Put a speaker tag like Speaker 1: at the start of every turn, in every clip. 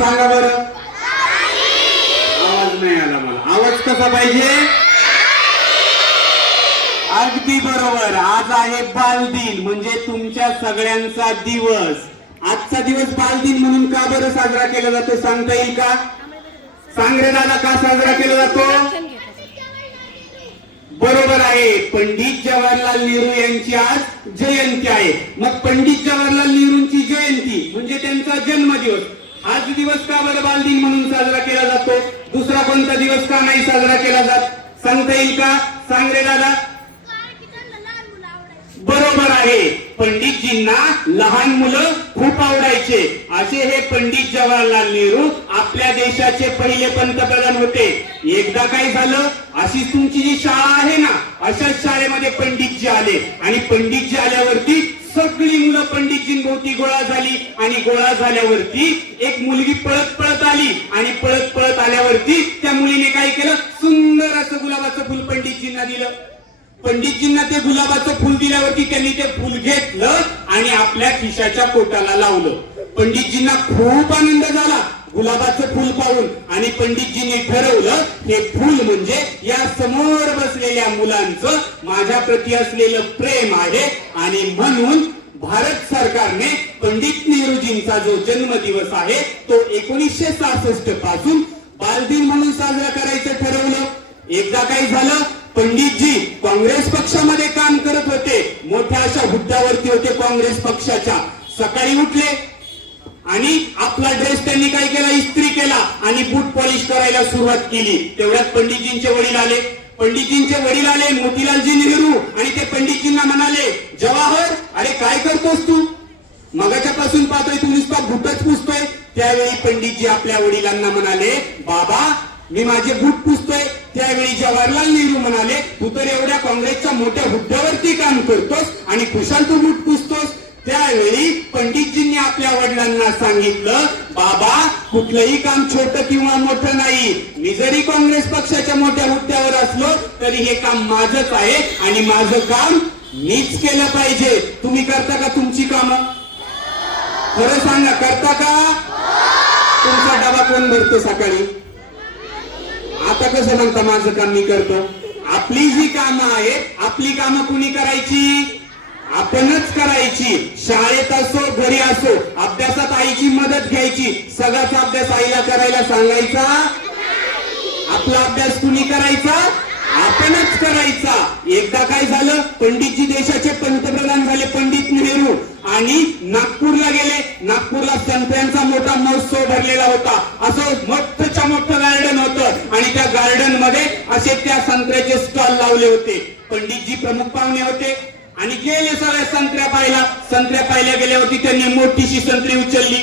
Speaker 1: सांगा बरं. आवाज नाही आला मला. आवाज कसा पाहिजे? अगदी बरोबर. आज आहे बालदिन म्हणजे तुमच्या सगळ्यांचा दिवस. आजचा दिवस बालदिन म्हणून का बरं साजरा केला जातो सांगता येईल का? सांग रे दादा का साजरा केला जातो? बरोबर आहे. पंडित जवाहरलाल नेहरू यांची आज जयंती आहे. मग पंडित जवाहरलाल नेहरूंची जयंती म्हणजे त्यांचा जन्मदिवस. आज दिवस का बरं बालदिन म्हणून साजरा केला जातो? दुसरा कोणता दिवस का नाही साजरा केला जात? सांगता येईल का? सांग रे दादा. बरोबर आहे. पंडितजींना लहान मुलं खूप आवडायचे. असे हे पंडित जवाहरलाल नेहरू आपल्या देशाचे पहिले पंतप्रधान होते. एकदा काय झालं? अशी तुमची जी शाळा आहे ना अशाच शाळेमध्ये पंडितजी आले. आणि पंडितजी आल्यावरती सगळी मुलं पंडितजींभोवती गोळा झाली आणि गोळा झाल्यावरती एक मुलगी पळत पळत आली आणि पळत पळत आल्यावरती त्या मुलीने काय केलं? सुंदर असं गुलाबाचं फुल पंडितजींना दिलं. पंडितजींना ते गुलाबाचं फुल दिल्यावरती त्यांनी ते फुल घेतलं आणि आपल्या खिशाच्या पोटाला लावलं. पंडितजींना खूप आनंद झाला. गुलाबाचं फुल पाहून आणि पंडितजींनी ठरवलं हे फुल म्हणजे या समोर बसलेल्या मुलांचं माझ्या प्रती असलेलं प्रेम आहे. आणि म्हणून भारत सरकारने पंडित नेहरूजींचा जो जन्मदिवस आहे तो एकोणीसशे सहासष्टपासून बालदिन म्हणून साजरा करायचं ठरवलं. एकदा काय झालं पंडितजी काँग्रेस पक्षामध्ये काम करत होते. मोठ्या अशा हुद्द्यावरती होते काँग्रेस पक्षाच्या. सकाळी उठले आणि आपला ड्रेस त्यांनी काय केला? इस्त्री केला आणि बूट पॉलिश करायला सुरुवात केली. तेवढ्यात पंडितजींचे वडील आले. पंडितजींचे वडील आले मोतीलालजी नेहरू आणि ते पंडितजींना म्हणाले जवाहर अरे काय करतोस तू? मगाच्या पासून पाहतोय तू नुसता बुटच पुसतोय. त्यावेळी पंडितजी आपल्या वडिलांना म्हणाले बाबा मी माझे बूट पुसतोय. त्यावेळी जवाहरलाल नेहरू म्हणाले तू तर एवढ्या काँग्रेसच्या मोठ्या हुद्द्यावरती काम करतोस आणि खुशाल तू बूट पुसतोस. त्यावेळी पंडितजींनी आपल्या वडिलांना सांगितलं बाबा कुठलंही काम छोट किंवा मोठं नाही. मी जरी काँग्रेस पक्षाच्या मोठ्या हुद्द्यावर असलो तरी हे काम माझंच आहे आणि माझं काम मीच केलं पाहिजे. तुम्ही करता का तुमची कामं? खरं सांगा करता का? तुमचा डबा कोण भरतो सकाळी? आता कसं म्हणता माझं काम मी करतो. आपली जी कामं आहेत आपली कामं कुणी करायची? आपणच करायची. शाळेत असो घरी असो अभ्यासात आईची मदत घ्यायची. सगळाच अभ्यास आईला करायला सांगायचा? आपला अभ्यास कुणी करायचा? आपणच करायचा. एकदा काय झालं? पंडितजी देशाचे पंतप्रधान झाले पंडित नेहरू. आणि नागपूरला गेले. नागपूरला संत्र्यांचा मोठा महोत्सव भरलेला होता. असं मोठच्या मोठं गार्डन होतं. आणि त्या गार्डनमध्ये असे त्या संत्र्याचे स्टॉल लावले होते. पंडितजी प्रमुख पाहुणे होते. आणि गेले सगळ्या संत्र्या पाहिला संत्र्या पाहिल्या गेल्यावरती त्यांनी मोठीशी संत्री उचलली.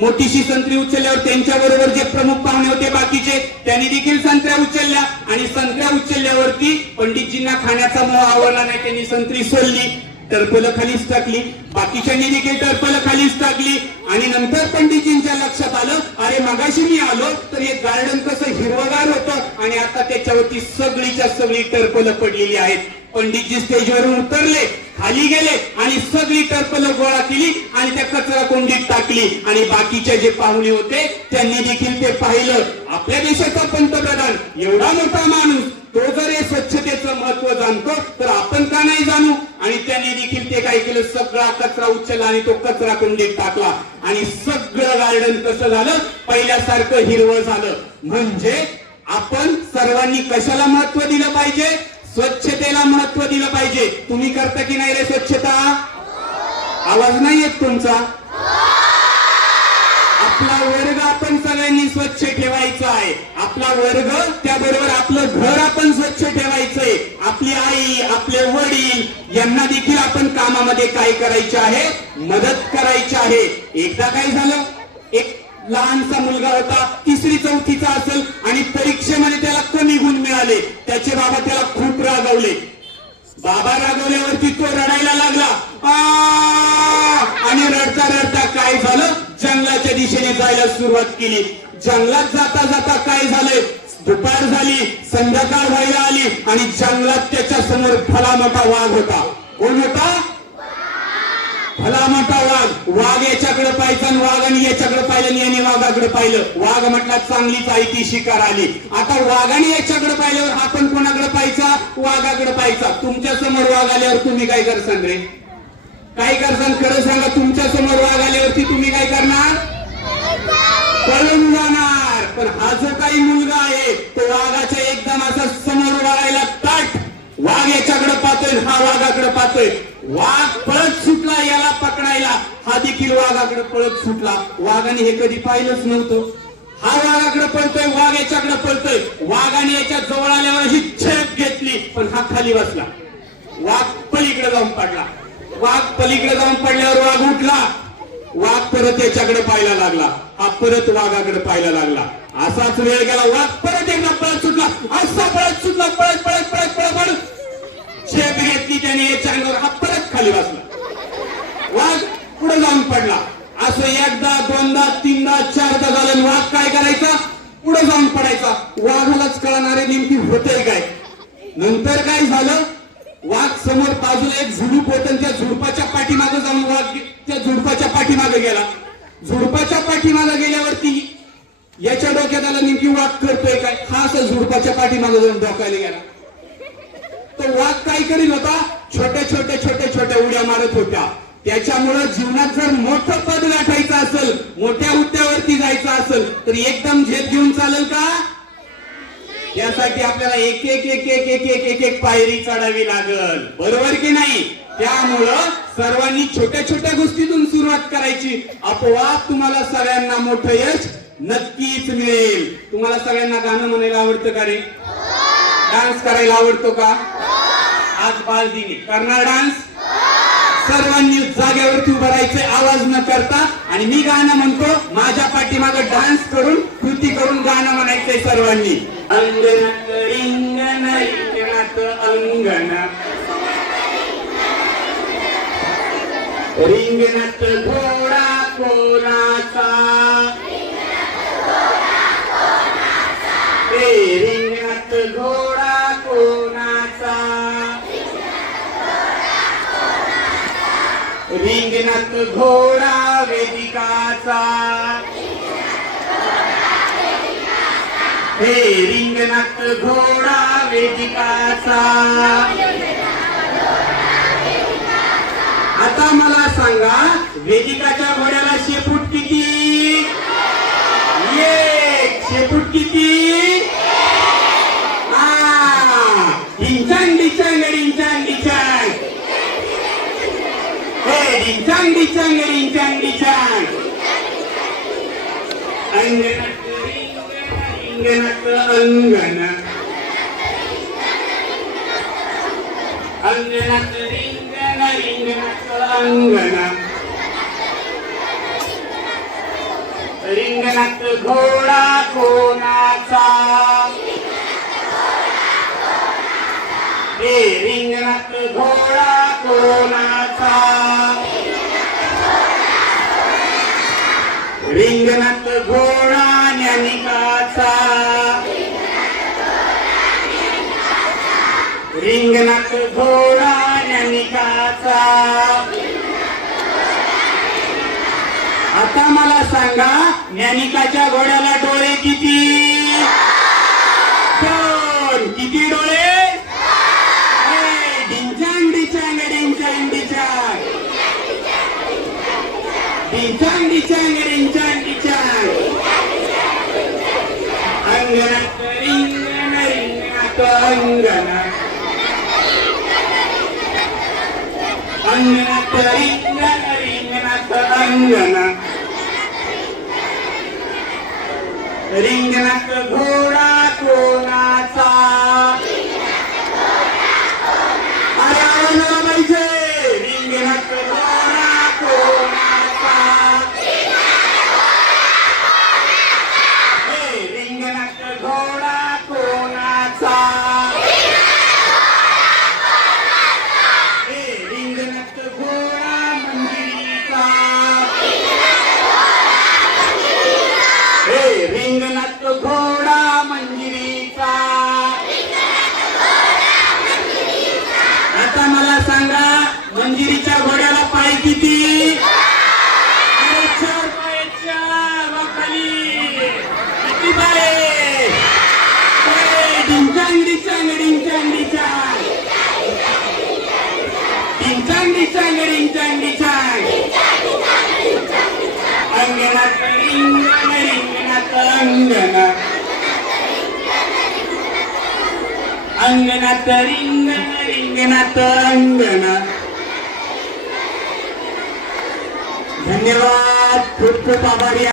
Speaker 1: मोठीशी संत्री उचलल्यावर त्यांच्या बरोबर जे प्रमुख पाहुणे होते बाकीचे त्यांनी देखील संत्र्या उचलल्या. आणि संत्र्या उचलल्यावरती पंडितजींना खाण्याचा मोह आवडला नाही त्यांनी संत्री सोडली टरपलं खालीच टाकली. बाकीच्यांनी देखील टरपलं खालीच टाकली. आणि नंतर पंडितजींच्या लक्षात आलं अरे मगाशी मी आलो तर हे गार्डन कसं हिरवगार आणि आता त्याच्यावरती सगळीच्या सगळी टरपलं पडलेली आहेत. पंडितजी स्टेजवरून उतरले खाली गेले आणि सगळी टरपलं गोळा केली आणि त्या कचरा कोंडीत टाकली. आणि बाकीचे जे पाहुणे होते त्यांनी देखील ते पाहिलं. आपल्या देशाचा पंतप्रधान एवढा मोठा माणूस तो जर हे स्वच्छतेचं महत्त्व जाणतो तर आपण का नाही जाणू? आणि त्यांनी देखील ते काय केलं? सगळा कचरा उचलला आणि तो कचरा कुंडीत टाकला. आणि सगळं गार्डन कसं झालं. पहिल्यासारखं हिरवं झालं. म्हणजे आपण सर्वांनी कशाला महत्त्व दिलं पाहिजे? स्वच्छतेला महत्त्व दिलं पाहिजे. तुम्ही करता की नाही रे स्वच्छता? आवाज नाही येत तुमचा? आपला वर्ग आपण सगळ्यांनी स्वच्छ ठेवायचा आहे. आपला वर्ग त्याबरोबर आपलं घर आपण स्वच्छ ठेवायचंय. आपली आई आपले वडील यांना देखील आपण कामामध्ये काय करायचे आहे? मदत करायची आहे. एकदा काय झालं? एक लहानसा मुलगा होता तिसरी चौथीचा असेल आणि परीक्षेमध्ये त्याला कमी गुण मिळाले. त्याचे बाबा त्याला खूप रागवले. बाबा रागवल्यावरती तो रडायला लागला. आणि रडता रडता काय झालं? जंगलाच्या दिशेने जायला सुरुवात केली. जंगलात जाता जाता काय झालंय? दुपार झाली संध्याकाळ व्हायला आली आणि जंगलात त्याच्यासमोर भला मोठा वाघ होता. कोण होता? भला मोठा वाघ. वाघ याच्याकडे पाहायचा आणि वाघाने याच्याकडे पाहिलं आणि याने वाघाकडे पाहिलं. वाघ म्हटला चांगलीच आई ती शिकार आली. आता वाघाने याच्याकडे पाहिल्यावर आपण कोणाकडे पाहायचा? वाघाकडे पाहायचा. तुमच्यासमोर वाघ आल्यावर तुम्ही काय करसान रे? काय करसान? खरं सांगा तुमच्यासमोर वाघ आल्यावरती तुम्ही काय करणार? पळून जाणार. पण हा जो काही मुलगा आहे तो वाघाच्या एकदम असा समोर उभा ताट. वाघ याच्याकडे पाहतोय हा वाघाकडे पाहतोय. वाघ पळत सुटला याला पकडायला. हा देखील वाघाकडे पळत सुटला. वाघाने हे कधी पाहिलंच नव्हतं. हा वाघाकडे पळतोय वाघ याच्याकडे पळतोय. वाघाने याच्या जवळ आल्यावर ही छेप घेतली पण हा खाली बसला. वाघ पलीकडे जाऊन पडला. वाघ पलीकडे जाऊन पडल्यावर वाघ उठला. वाघ परत याच्याकडे पाहायला लागला. हा परत वाघाकडे पाहायला लागला. असाच वेळ गेला. वाघ परत एकदा पळत सुटला. असा पळत सुटला. पळत पळत पळत पळत पळत. छेप घेतली त्याने याच्या अंगावर. हा खाली बसला. वाघ पुढे जाऊन पडला. असं एकदा दोनदा तीनदा चारदा झालं. आणि वाघ काय करायचा? पुढे जाऊन पडायचा. वाघालाच कळणारे नेमकी होतंय काय. नंतर काय झालं? वाघ समोर बाजूला एक झुडूप होतं त्या झुडपाच्या पाठीमागे जाऊन वाघ त्या झुडपाच्या पाठीमागे गेला. झुडपाच्या पाठीमागे गेल्यावरती याच्या डोक्यात आला नेमकी वाघ करतोय काय? हा असं झुडपाच्या पाठीमागे जाऊन डोकायला गेला. तर वाघ काय करील होता? छोट्या छोट्या छोट्या छोट्या उड्या मारत होत्या. त्याच्यामुळं जीवनात जर मोठं पद गाठायचं असेल मोठ्या हुद्द्यावरती जायचं असेल तर एकदम झेप घेऊन चालेल का? यासाठी आपल्याला एक एक एक एक एक एक एक एक पायरी चढावी लागल. बरोबर की नाही? त्यामुळं सर्वांनी छोट्या छोट्या गोष्टीतून सुरुवात करायची. आपोआप तुम्हाला सगळ्यांना मोठं यश नक्कीच मिळेल. तुम्हाला सगळ्यांना गाणं म्हणायला आवडतं का रे? डान्स करायला आवडतो का? आज बाल करणार डान्स सर्वांनी जागेवरती उभं राहायचे आवाज न करता. आणि मी गाणं म्हणतो माझ्या पाठीमाग डान्स करून कृती करून गाणं म्हणायचंय सर्वांनी. अंगण रिंगण रिंगणात अंगण. रिंगणात घोडा कोरा ए रिंगणात घोडा कोणाचा रिंगणात घोडा वेदिकाचा. हे रिंगणात घोडा वेदिकाचा. आता मला सांगा वेदिकाच्या घोड्याला शेपूट किती? एक. शेपूट किती? हा. डिंचांग डिचांग डिंचांग डिचांग डिंचांग डिचांग डिंचांग डिचांग अंगणात रिंगण रिंगणात अंगण. अंगणात रिंगण रिंगणात अंगण. रिंगणात घोडा कोणाचा? ए रिंगणात घोडा कोणाचा? रिंगणात घोडा ज्ञानिकाचा रिंगणात घोडा ज्ञानिकाचा आता मला सांगा ज्ञानिकाच्या घोड्याला डोळे किती? रंजना रिंगणात घोडा कोणा किती? घोड्याला चार पाय चार किती पाय? डिंचांग डिचांग डिंचांग डिचांग अंगणात रिंगण रिंगणात अंगणात. अंगणात रिंगण रिंगणात अंगणात. धन्यवाद. खूप खूप आभारी